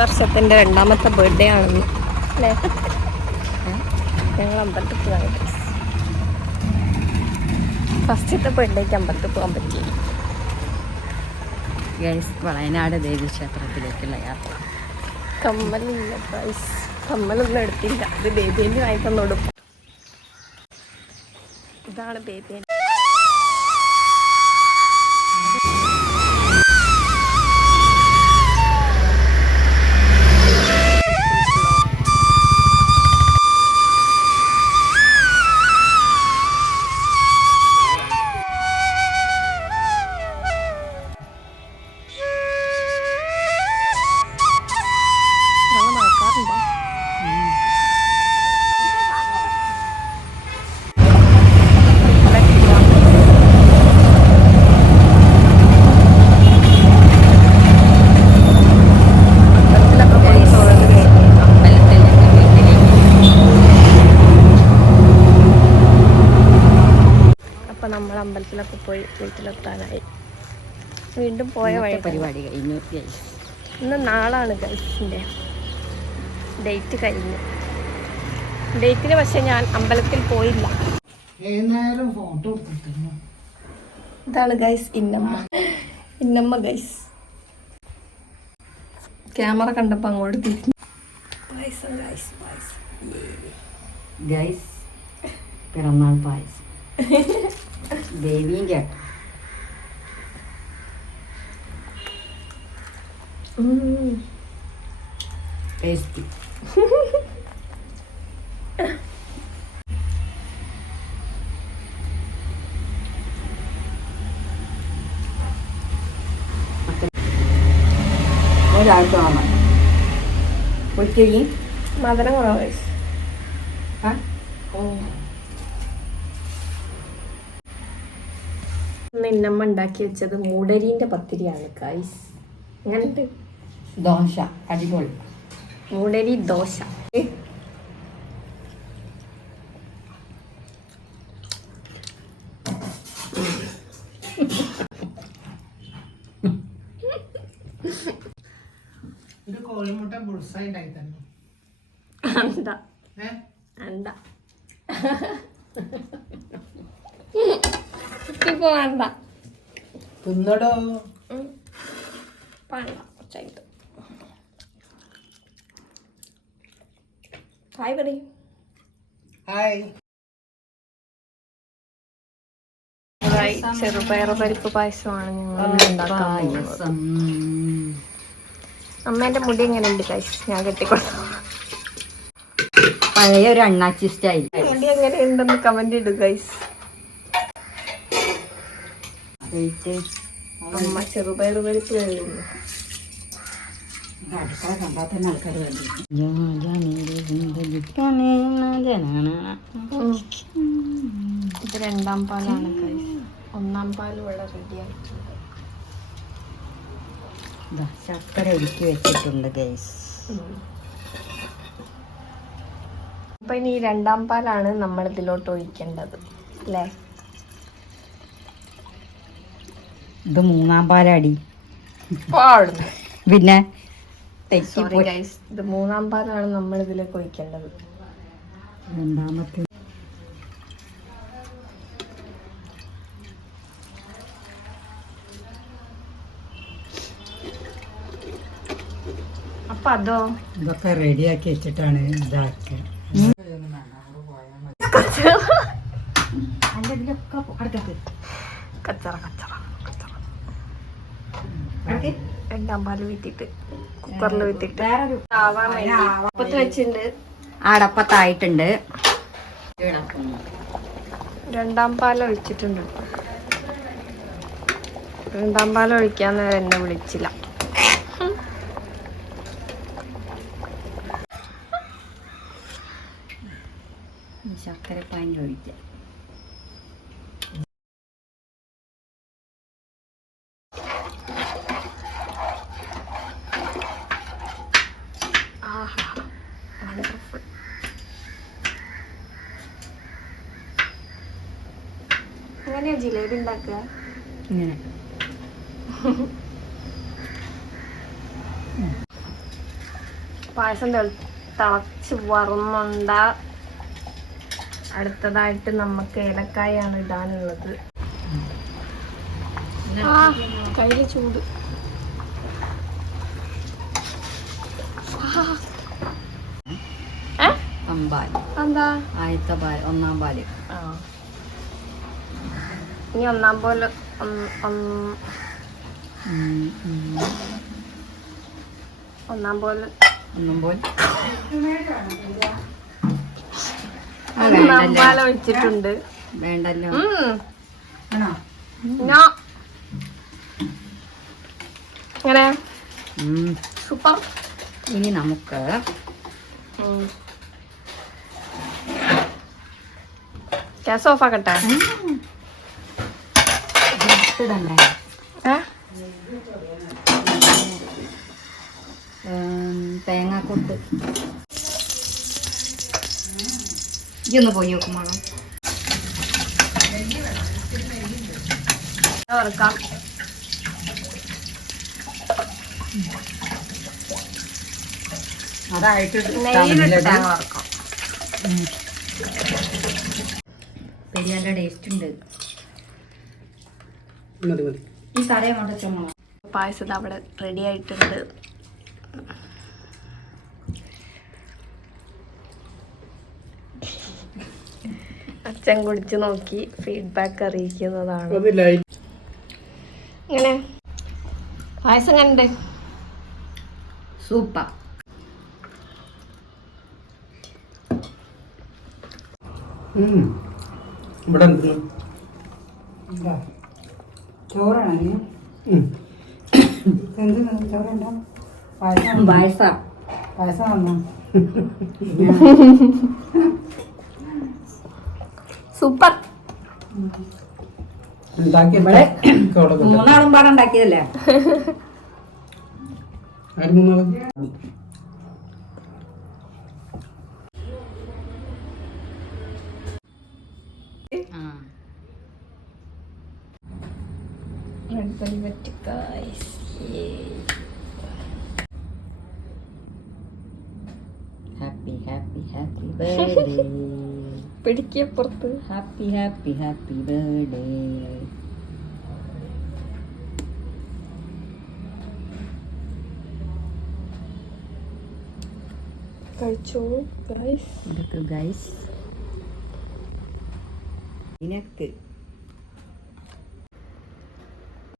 വർഷത്തിൻ്റെ രണ്ടാമത്തെ ബർത്ത്ഡേ ആണെന്ന് അല്ലേ? ഞങ്ങൾ അമ്പലത്തിൽ പോകാൻ ഫസ്റ്റത്തെ ബർത്ത്ഡേക്ക് അമ്പലത്തിൽ പോകാൻ പറ്റി. വയനാട് ദേവീക്ഷേത്രത്തിലേക്കുള്ള യാത്ര. കമ്മലില്ല ഗൈസ്, കമ്മലൊന്നും എടുത്തില്ല. ഇത് ബേബിൻ്റെ വാങ്ങിക്കൊണ്ടോടും. ഇതാണ് ബേബി. നമ്മൾ അമ്പലത്തിലൊക്കെ പോയി വീട്ടിലെത്താനായി. വീണ്ടും പോയ വഴി പരിപാടി കഴിഞ്ഞു. ഇന്ന് നാളാണ് ഗൾഫിൻ്റെ ഡേറ്റ് കഴിഞ്ഞു. ഡേറ്റിന് പക്ഷെ ഞാൻ അമ്പലത്തിൽ പോയില്ല. ഇതാണ് ഗൈസ് ഇന്നമ്മ ഗൈസ്. ക്യാമറ കണ്ടപ്പോൾ അങ്ങോട്ട് തിരിഞ്ഞു. ഗൈസ് പിറന്നാൾ പായസം ദേവിയും കേട്ടോ. ടേസ്റ്റി. ഒരാൾക്ക് വേണം ഒത്തിരി മധുരം കുറവ്. ഇന്നമ്മ ഉണ്ടാക്കി വെച്ചത് മൂടരീൻ്റെ പത്തിരിയാണ് ഗൈസ്. എങ്ങനെയുണ്ട്? ദോശ അടിപൊളി. മൂടരി ദോശ. ഇത് കോഴിമുട്ട ബുൾസായി ഉണ്ടാക്കി തന്നു. ഇപ്പൊ വേണ്ട തിന്നടോ. കുറച്ചായിട്ട് ഹായ് പറയും. ഹായ്. ചെറുപയർ പരിപ്പ് പായസമാണ് ഞങ്ങൾ ഉണ്ടാക്കാൻ പോകുന്നത്. അമ്മേന്റെ മുടി എങ്ങനെ ഉണ്ട് ഗൈസ്? ഞാൻ കെട്ടിക്കൊടുത്തു. പഴയ ഒരു അണ്ണാച്ചി സ്റ്റൈൽ. മുടി എങ്ങനെ ഉണ്ടെന്ന് കമന്റ് ഇടുക ഗൈസ്. അമ്മ ചെറുപയർ പരിപ്പ് കഴിയുന്നു. ഇത് രണ്ടാം പാലാണ് ഗൈസ്. ഒന്നാം പാൽ ഇവിടെ റെഡിയാക്കി. ശർക്കര ഒരുക്കി വെച്ചിട്ടുണ്ട് ഗൈസ്. അപ്പൊ ഇനി രണ്ടാം പാലാണ് നമ്മൾ ഇതിലോട്ട് ഒഴിക്കേണ്ടത് അല്ലേ? ഇത് മൂന്നാം പാലടി. പിന്നെ ഇത് മൂന്നാം പാലാണ് നമ്മൾ ഇതിലേക്ക് ഒഴിക്കേണ്ടത്. രണ്ടാമത്തെ അപ്പൊ അതോ ഇതൊക്കെ റെഡിയാക്കി വെച്ചിട്ടാണ് ഇതാക്കുക. രണ്ടാം പാല് വീട്ടിട്ട് കുക്കറിൽ വീട്ടിട്ട് അടുപ്പത്ത് വെച്ചിട്ടുണ്ട്. അടപ്പത്തായിട്ടുണ്ട്. രണ്ടാം പാൽ ഒഴിച്ചിട്ടുണ്ട്. രണ്ടാം പാൽ ഒഴിക്കാൻ നേരം എന്നെ വിളിച്ചില്ല. ശർക്കര പാനി ഒഴിക്കാം. എങ്ങനെയാ ജിലേബി ഉണ്ടാക്കുക? ഇങ്ങനെ പായസം തിളച്ച് വറുന്നുണ്ട. അടുത്തതായിട്ട് നമുക്ക് ഏലക്കായാണ് ഇടാനുള്ളത്. കയ്യിൽ ചൂട്. എന്താ ആദ്യത്തെ പാല്, ഒന്നാം പാല്. ഇനി ഒന്നാം പോലെ ഒന്നാം പോലെ ഒന്നാം പാല ഒഴിച്ചിട്ടുണ്ട്. വേണ്ടല്ലോ. ഇങ്ങനെ സൂപ്പർ. ഇനി നമുക്ക് ഗ്യാസ് ഓഫ് ആക്കട്ടെ. തേങ്ങാക്കൊട്ട് ഇതൊന്ന് പോയി നോക്കുമ്പോ വറുക്കാം. അതായിട്ട് നെയ്യിലിട്ട് തേങ്ങ വറുക്കാം. പെരിയാൻ്റെ ടേസ്റ്റ് ഉണ്ട്. മതി മതി. ഈ കറി അങ്ങോട്ട് ചുമ. പായസം അവിടെ റെഡി ആയിട്ടുണ്ട്. അച്ഛൻ കുടിച്ചു നോക്കി ഫീഡ്ബാക്ക് അറിയിക്കുന്നതാണ്. ഇങ്ങനെ പായസം കണ്ടേ സൂപ്പർ. ഇവിടെ ചോറാണ് ചോറുണ്ടോ? പായസം പായസം വന്നോ? സൂപ്പർ. മൂന്നാളും പാടെ ഉണ്ടാക്കിയതല്ലേ? Red velvet guys. Happy happy happy birthday. പിടിക്കപ്പുറത്ത്. Happy happy happy birthday. കഴിച്ചോളൂ ഗൈസ്. ഇതൊക്കെ ഗൈസ് ഇതിനകത്ത്